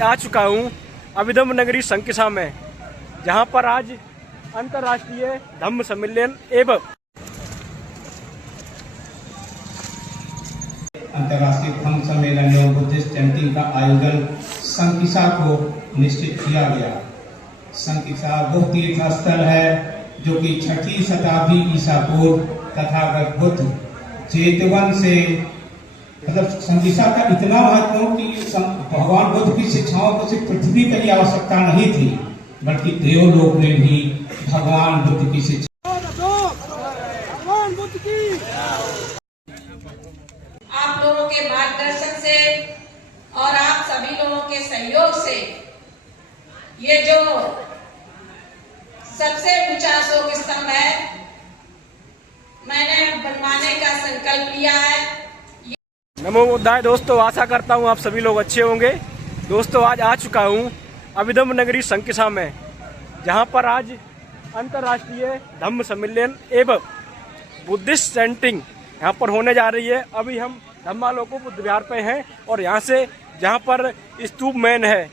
आज आ चुका हूँ अभिधम्म नगरी संकिसा में, जहाँ पर आज अंतर्राष्ट्रीय धम्म सम्मेलन एवं अंतर्राष्ट्रीय धम्म सम्मेलन एवं बुद्धिस्ट चैंटिंग का आयोजन संकिसा को निश्चित किया गया। संकिसा वो तीर्थ स्थल है जो कि 6वीं शताब्दी ईसा पूर्व तथागत बुद्ध जेतवन से मतलब संकिसा का इतना महत्व कि भगवान बुद्ध की शिक्षाओं को सिर्फ पृथ्वी पर ही आवश्यकता नहीं थी, बल्कि देवलोक में भी भगवान बुद्ध की शिक्षा। भगवान बुद्ध की आप लोगों के मार्गदर्शन से और आप सभी लोगों के सहयोग से ये जो सबसे ऊंचा अशोक स्तंभ है मैंने बनवाने का संकल्प लिया है। नमो बुद्धाय। दोस्तों, आशा करता हूँ आप सभी लोग अच्छे होंगे। दोस्तों, आज आ चुका हूँ अभिधम्म नगरी संकिसा में, जहाँ पर आज अंतर्राष्ट्रीय धम्म सम्मेलन एवं बुद्धिस्ट चैंटिंग यहाँ पर होने जा रही है। अभी हम धम्मालोको बुद्ध विहार पे हैं और यहाँ से जहाँ पर स्तूप मैन है,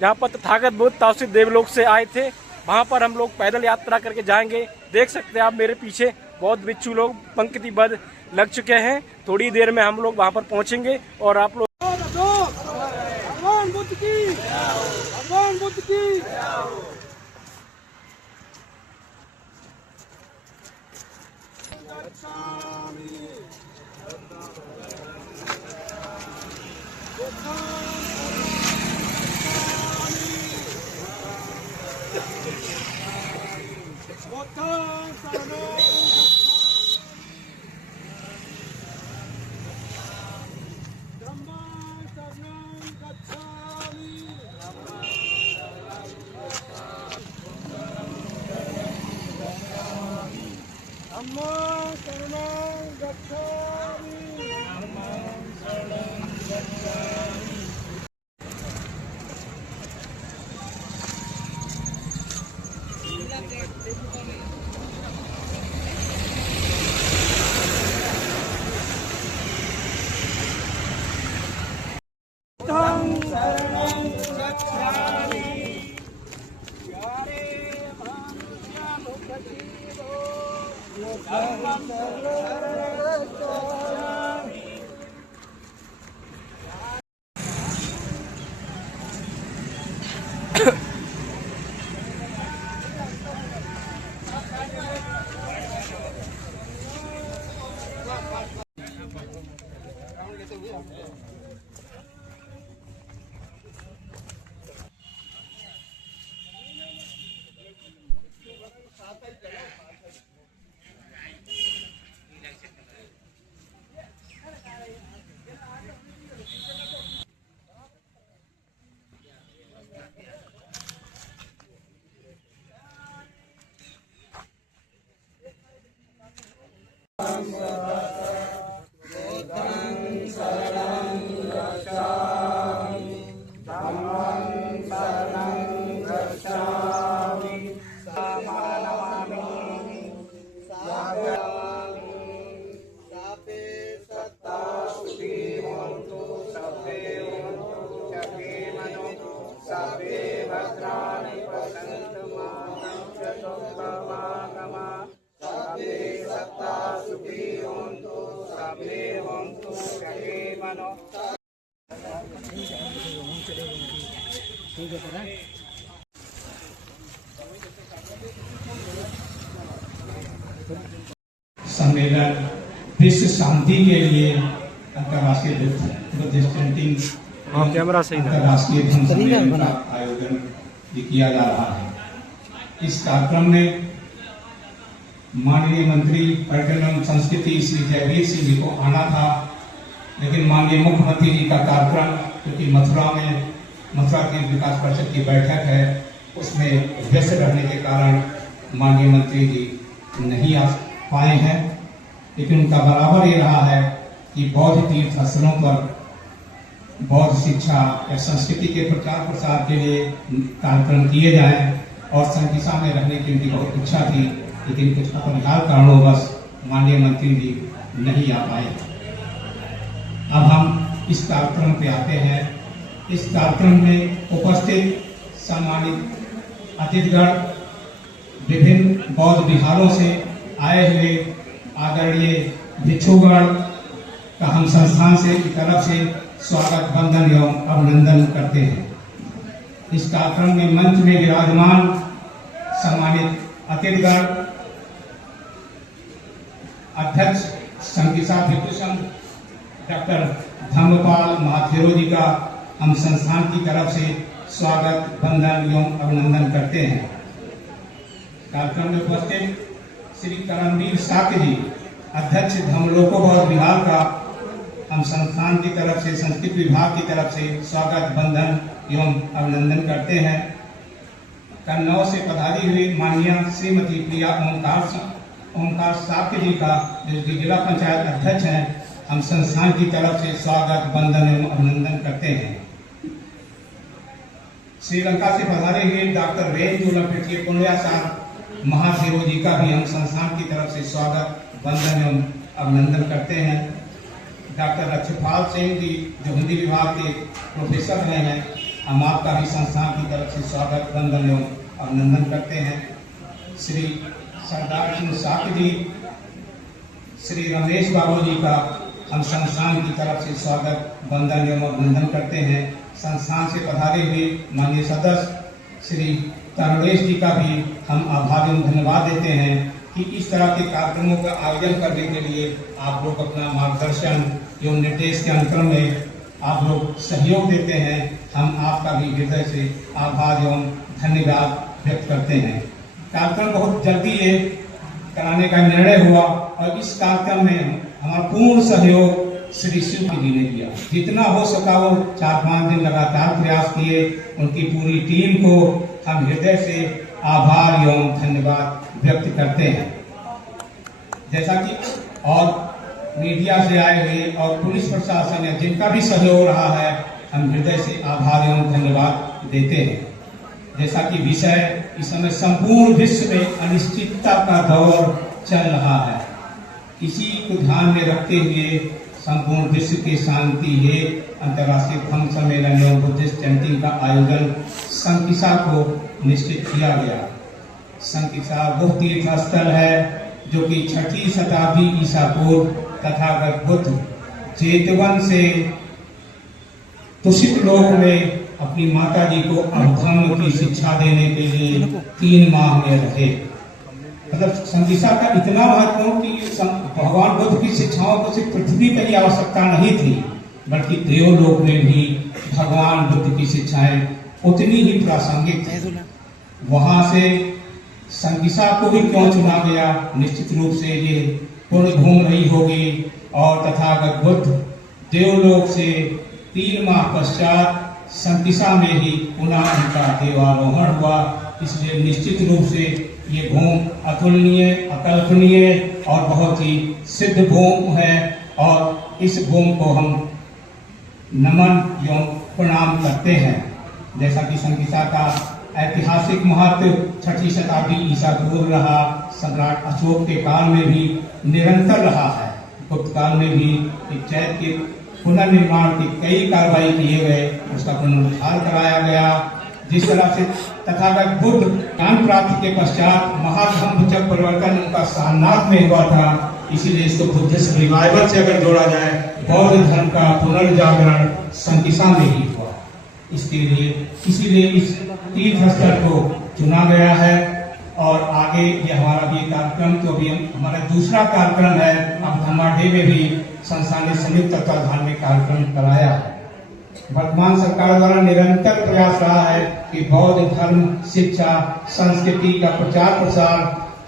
जहाँ पर तथागत बुद्ध ताओसी देवलोक से आए थे, वहाँ पर हम लोग पैदल यात्रा करके जाएंगे। देख सकते हैं आप मेरे पीछे बहुत बिच्छू लोग पंक्तिबद्ध लग चुके हैं। थोड़ी देर में हम लोग वहाँ पर पहुँचेंगे और आप लोग भगवान बुद्ध की, भगवान बुद्ध की। सम्मेलन विश्व शांति के लिए अंतर्राष्ट्रीय बुद्धिस्ट चैंटिंग अंतर्राष्ट्रीय धम्म सम्मेलन का आयोजन किया जा रहा है। इस कार्यक्रम में माननीय मंत्री पर्यटन एवं संस्कृति श्री जयवीर सिंह जी को आना था, लेकिन माननीय मुख्यमंत्री जी का कार्यक्रम क्योंकि मथुरा के विकास परिषद की बैठक है उसमें व्यस्त रहने के कारण माननीय मंत्री जी नहीं आ पाए हैं। लेकिन उनका बराबर ये रहा है कि बौद्ध तीर्थ स्थलों पर बौद्ध शिक्षा या संस्कृति के प्रचार प्रसार के लिए कार्यक्रम किए जाएं और संकिसा में रहने की उनकी बहुत इच्छा थी, लेकिन कुछ अपरिहार्य कारणोंवश माननीय मंत्री जी नहीं आ पाए। अब हम इस कार्यक्रम पे आते हैं इस कार्यक्रम में उपस्थित सम्मानित अतिथिगण, विभिन्न बौद्ध विहारों से आए हुए आदरणीय भिक्षुगण का हम संस्थान से की तरफ से स्वागत, वंदन एवं अभिनंदन करते हैं। इस कार्यक्रम में मंच में विराजमान सम्मानित अतिथिगण, अध्यक्ष संकिसा भिक्षु संघ डॉक्टर धम्मपाल महाथेरो जी का हम संस्थान की तरफ से स्वागत, वंदन एवं अभिनंदन करते हैं। कार्यक्रम में उपस्थित श्री करमवीर साक्य जी, अध्यक्ष धम्मलोको बौद्ध विहार का हम संस्थान की तरफ से, संस्कृत विभाग की तरफ से स्वागत, वंदन एवं अभिनंदन करते हैं। कन्नौज से पधारी हुई माननीय श्रीमती प्रिया ओंकार साक्य जी का, जो जिला पंचायत अध्यक्ष हैं, हम संस्थान की तरफ से स्वागत, वंदन एवं अभिनंदन करते हैं। श्रीलंका से पधारे हुए डॉक्टर रेंजुलपिटी पुण्यासान महाथेरो जी का भी हम संस्थान की तरफ से स्वागत, वंदन एवं अभिनंदन करते हैं। डॉक्टर लक्ष्यपाल सिंह जी, जो हिंदी विभाग के प्रोफेसर रहे हैं, हम आपका भी संस्थान की तरफ से स्वागत, वंदन एवं अभिनंदन करते हैं। श्री सरदार सिंह साक्य जी, श्री रमेश बाबू जी का हम संस्थान की तरफ से स्वागत, वंदन एवं अभिनंदन करते हैं। संस्थान से पधारे हुए माननीय सदस्य श्री तरुणेश जी का भी हम आभार एवं धन्यवाद देते हैं कि इस तरह के कार्यक्रमों का आयोजन करने के लिए आप लोग अपना मार्गदर्शन एवं निर्देश के अनुक्रम में आप लोग सहयोग देते हैं। हम आपका भी हृदय से आभार एवं धन्यवाद व्यक्त करते हैं। कार्यक्रम बहुत जल्दी ये कराने का निर्णय हुआ और इस कार्यक्रम में हमारा पूर्ण सहयोग श्री शिव जी ने दिया। जितना हो सका वो 4-5 दिन लगातार प्रयास किए। उनकी पूरी टीम को हम हृदय से आभार एवं धन्यवाद व्यक्त करते हैं। जैसा कि और मीडिया से आए हुए और पुलिस प्रशासन है, जिनका भी सहयोग रहा है, हम हृदय से आभार एवं धन्यवाद देते हैं। जैसा कि विषय इस समय संपूर्ण विश्व में अनिश्चितता का दौर चल रहा है, इसी को ध्यान में रखते हुए संपूर्ण विश्व की शांति है अंतर्राष्ट्रीय धम्म सम्मेलन एवं बुद्धिस्ट चैंटिंग का आयोजन संकिसा को निश्चित किया गया। संकिसा वो तीर्थ स्थल है जो कि 6ठी शताब्दी ईसा पूर्व तथागत बुद्ध जेतवन से तुषित लोक में अपनी माता जी को अधम्म की शिक्षा देने के लिए 3 माह में रहे। मतलब संकिसा का इतना महत्वपूर्ण कि भगवान बुद्ध की शिक्षाओं को सिर्फ पृथ्वी पर ही आवश्यकता नहीं थी, बल्कि देवलोक में भी भगवान बुद्ध की शिक्षाएं उतनी ही प्रासंगिक थी। वहां से संकिसा को भी क्यों चुना गया? निश्चित रूप से ये पुण्य भूमि रही होगी और तथागत बुद्ध देवलोक से 3 माह पश्चात संकिसा में ही पुनः उनका देवारोहण हुआ। इसलिए निश्चित रूप से ये भूमि अतुलनीय, अकल्पनीय और बहुत ही सिद्ध भूमि है और इस भूमि को हम नमन एवं प्रणाम करते हैं। जैसा कि संकिसा का ऐतिहासिक महत्व 6ठी शताब्दी ईसा पूर्व रहा, सम्राट अशोक के काल में भी निरंतर रहा है। गुप्त काल में भी चैत्य के पुनर्निर्माण की कई कार्रवाई किए गए, उसका पुनरुद्धार कराया गया। जिस तरह से तथागत बुद्ध ज्ञान प्राप्ति के पश्चात महाधम्मचक्र परिवर्तन उनका सारनाथ में हुआ था, इसीलिए इसको बुद्धिस्ट रिवाइवल से अगर जोड़ा जाए, बौद्ध धर्म का पुनर्जागरण संकिसा में ही हुआ। इसीलिए इस तीर्थ स्थल को चुना गया है और आगे ये हमारा भी कार्यक्रम, तो भी हमारा दूसरा कार्यक्रम है। अब धम्माढे में भी संस्था ने संयुक्त तत्वाधान में कार्यक्रम कराया है। वर्तमान सरकार द्वारा निरंतर प्रयास रहा है कि बौद्ध धर्म शिक्षा संस्कृति का प्रचार प्रसार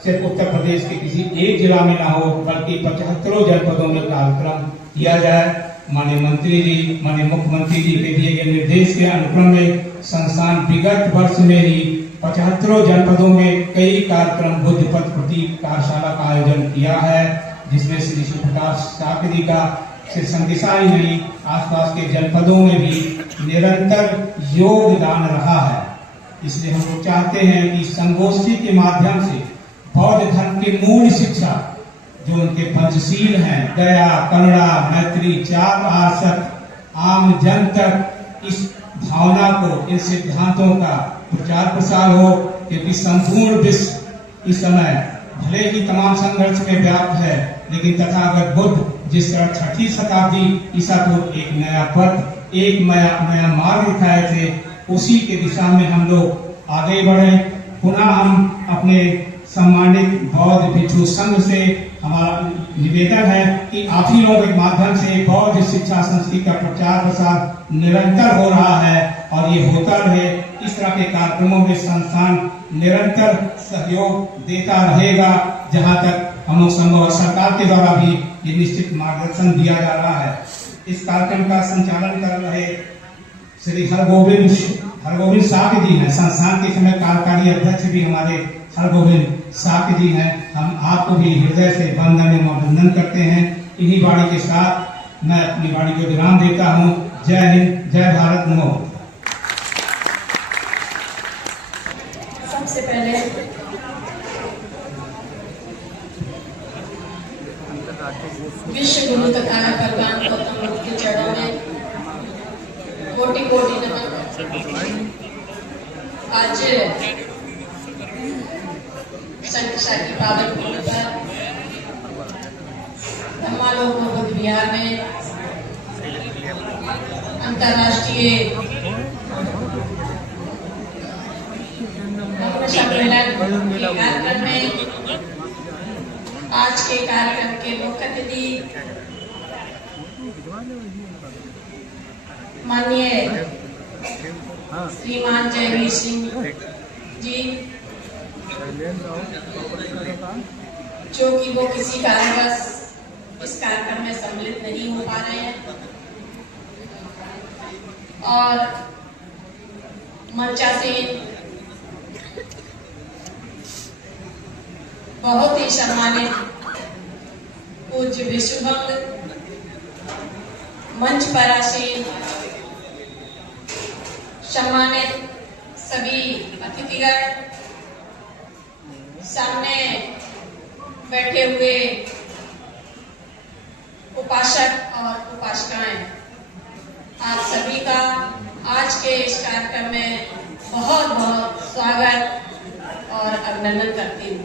सिर्फ उत्तर प्रदेश के किसी एक जिला में ना हो, बल्कि 75 जनपदों में कार्यक्रम किया जाए। माननीय मंत्री जी, माननीय मुख्यमंत्री जी के दिए गए निर्देश के अनुक्रम में संस्थान विगत वर्ष में ही 75 जनपदों में कई कार्यक्रम बुद्ध पथ प्रतीक कार्यशाला का आयोजन किया है, जिसमें श्री शिवप्रकाश साक्य जी का सिर्फ संकिसा ही नहीं, आसपास के जनपदों में भी निरंतर योगदान रहा है। इसलिए हम लोग चाहते हैं कि संगोष्ठी के माध्यम से बौद्ध धर्म की मूल शिक्षा, जो उनके पंचशील हैं, दया, करुणा, मैत्री, त्याग, आसक्त, आम जन तक इस भावना को, इन सिद्धांतों का प्रचार प्रसार हो, क्योंकि संपूर्ण विश्व इस समय भले ही तमाम संघर्ष में व्याप्त है, लेकिन तथागत बुद्ध जिस तरह 6ठी शताब्दी ईसा पूर्व एक नया पथ, एक नया मार्ग दिखाए थे, उसी के दिशा में हम लोग आगे बढ़े। पुनः हम अपने सम्मानित बौद्ध भिक्षु संघ से हमारा निवेदन है कि आप ही लोगों के माध्यम से बौद्ध शिक्षा संस्कृति का प्रचार प्रसार निरंतर हो रहा है और ये होता रहे। इस तरह के कार्यक्रमों में संस्थान निरंतर सहयोग देता रहेगा, जहां तक हम लोग संभव सरकार के द्वारा भी ये निश्चित मार्गदर्शन दिया जा रहा है। इस कार्यक्रम का संचालन कर रहे श्री हरगोविंद साक जी हैं, संस्थान के समय कार्यकारी अध्यक्ष भी हमारे हरगोविंद साक जी हैं। हम आपको भी हृदय से वंदन एवं अभिनंदन करते हैं। इन्हीं वाणी के साथ मैं अपनी वाणी को विराम देता हूँ। जय हिंद, जय भारत, नमो। सबसे पहले विश्व गुरु तथा भगवान गौतम बुद्ध के चरणों में कोटि कोटि नमन। आज संकशा की पावन भूमि पर धम्मालोक बुद्ध विहार में अंतर्राष्ट्रीय कार्यक्रम में आज के कार्यक्रम के मुख्य अतिथि माननीय श्रीमान जयवीर सिंह जी, जो कि वो किसी कारणवश इस कार्यक्रम में सम्मिलित नहीं हो पा रहे हैं, और मंचासीन बहुत ही सम्मानित पूज्य विश्वभक्त, मंच पर आसीन सम्मानित सभी अतिथिगण, सामने बैठे हुए उपासक और उपासिकाएं, आप सभी का आज के इस कार्यक्रम में बहुत बहुत स्वागत और अभिनंदन करती हूँ।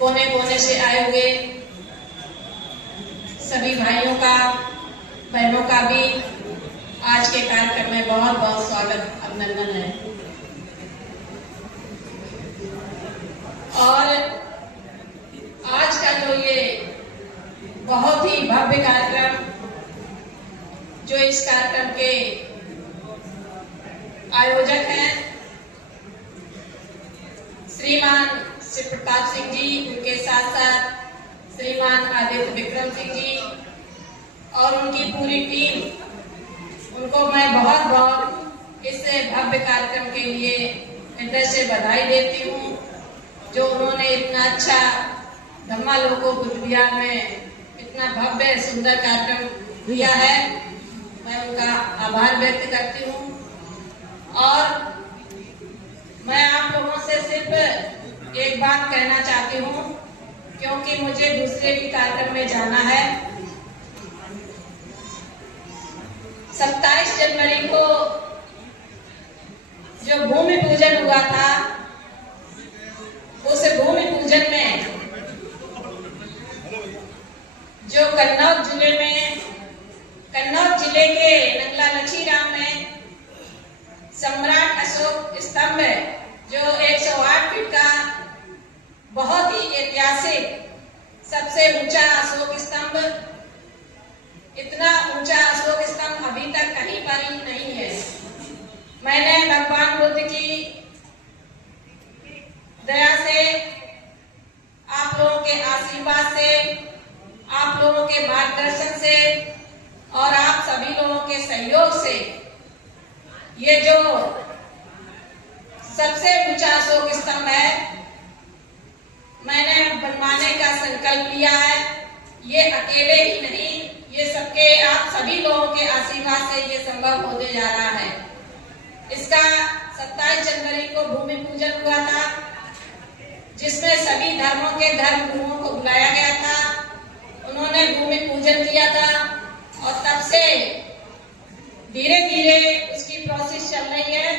कोने कोने से आए हुए सभी भाइयों का, बहनों का भी आज के कार्यक्रम में बहुत बहुत स्वागत, अभिनंदन है। और आज का जो ये बहुत ही भव्य कार्यक्रम, जो इस कार्यक्रम के आयोजक हैं श्रीमान श्री प्रताप सिंह जी, उनके साथ साथ श्रीमान आदित्य विक्रम सिंह जी और उनकी पूरी टीम, उनको मैं बहुत बहुत इस भव्य कार्यक्रम के लिए हृदय से बधाई देती हूँ, जो उन्होंने इतना अच्छा धम्मालोक बुद्ध विहार में इतना भव्य सुंदर कार्यक्रम किया है। मैं उनका आभार व्यक्त करती हूँ। और मैं आप लोगों से सिर्फ एक बात कहना चाहती हूँ, क्योंकि मुझे दूसरे भी कार्यक्रम में जाना है। 27 जनवरी को जो भूमि पूजन हुआ था, उस भूमि पूजन में जो कन्नौज जिले के नंगला लछीराम में सम्राट अशोक स्तंभ, जो 108 फीट का बहुत ही ऐतिहासिक सबसे ऊंचा अशोक स्तंभ, इतना ऊंचा अशोक स्तंभ अभी तक कहीं पर ही नहीं है। मैंने भगवान बुद्ध की दया से, आप लोगों के आशीर्वाद से, आप लोगों के मार्गदर्शन से और आप सभी लोगों के सहयोग से ये जो सबसे ऊंचा अशोक स्तंभ है, मैंने बनवाने का संकल्प लिया है। ये अकेले ही नहीं, ये सबके आप सभी लोगों के आशीर्वाद से ये संभव होने जा रहा है। इसका 27 जनवरी को भूमि पूजन हुआ था, जिसमें सभी धर्मों के धर्म गुरुओं को बुलाया गया था। उन्होंने भूमि पूजन किया था और तब से धीरे धीरे उसकी प्रोसेस चल रही है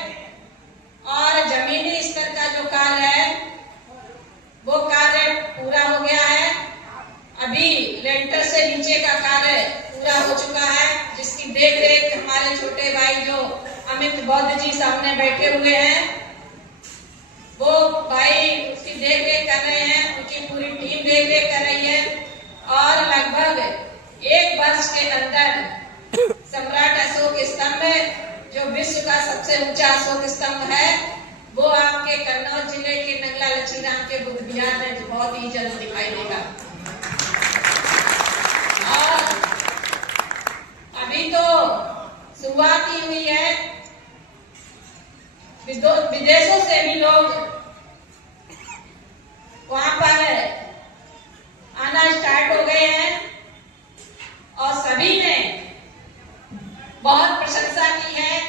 और जमीनी स्तर का जो कार्य है वो कार्य पूरा हो गया है। अभी लेंटर से नीचे का कार्य पूरा हो चुका है, जिसकी देखरेख हमारे छोटे भाई जो अमित बौद्ध जी सामने बैठे हुए हैं, वो भाई उसकी देखरेख कर रहे हैं, उनकी पूरी टीम देखरेख कर रही है। और लगभग 1 वर्ष के अंदर सम्राट अशोक स्तंभ, जो विश्व का सबसे ऊंचा अशोक स्तंभ है, वो आपके कन्नौज जिले के नंगला लचीराम के बुद्ध विहार में बहुत ही जल्द दिखाई देगा। और अभी तो शुरुआत ही हुई है, विदेशों से भी लोग वहां पर आना स्टार्ट हो गए हैं और सभी ने बहुत प्रशंसा की है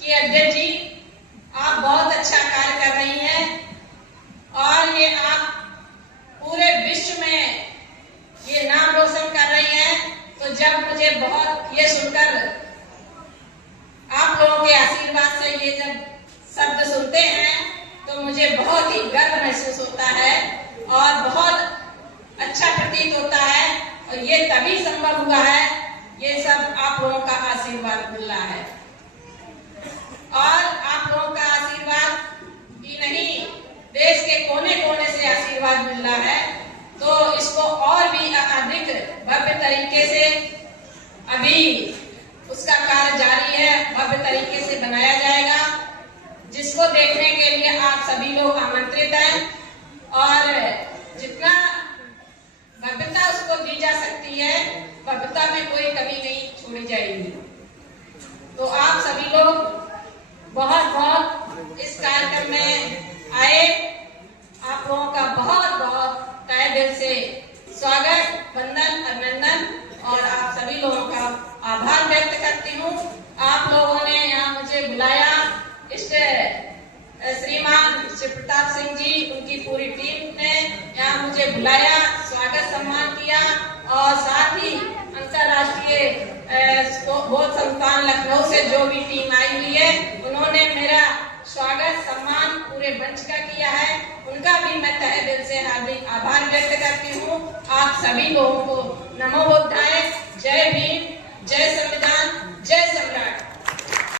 कि अध्यक्ष जी आप बहुत अच्छा कार्य कर रही हैं और ये आप पूरे विश्व में ये नाम रोशन कर रही हैं। तो जब मुझे बहुत ये सुनकर आप लोगों के आशीर्वाद से ये जब शब्द सुनते हैं तो मुझे बहुत ही गर्व महसूस होता है और बहुत अच्छा प्रतीत होता है। और ये तभी संभव हुआ है, ये सब आप लोगों का आशीर्वाद मिल रहा है। और आप लोगों का आशीर्वाद ही नहीं, देश के कोने कोने से आशीर्वाद मिल रहा है। तो इसको और भी अधिक भव्य तरीके से अभी उसका कार्य जारी है, भव्य तरीके से बनाया जाएगा, जिसको देखने के लिए आप सभी लोग आमंत्रित हैं। और जितना भव्यता उसको दी जा सकती है, भव्यता में कोई कमी नहीं छोड़ी जाएगी। तो आप सभी लोग बहुत बहुत इस कार्यक्रम में आए, आप लोगों का बहुत बहुत तहे दिल से स्वागत, वंदन, अभिनंदन और आप सभी लोगों का आभार व्यक्त करती हूँ। आप लोगों ने यहाँ मुझे बुलाया, इस श्रीमान श्री प्रताप सिंह जी, उनकी पूरी टीम ने यहाँ मुझे बुलाया, स्वागत सम्मान किया और साथ ही अंतर्राष्ट्रीय बौद्ध संस्थान लखनऊ से जो भी टीम आई हुई है, उन्होंने मेरा स्वागत सम्मान पूरे मंच का किया है। उनका भी मैं तहे दिल से हार्दिक आभार व्यक्त करती हूँ। आप सभी लोगों को नमो बुद्धाय, जय भीम, जय संविधान।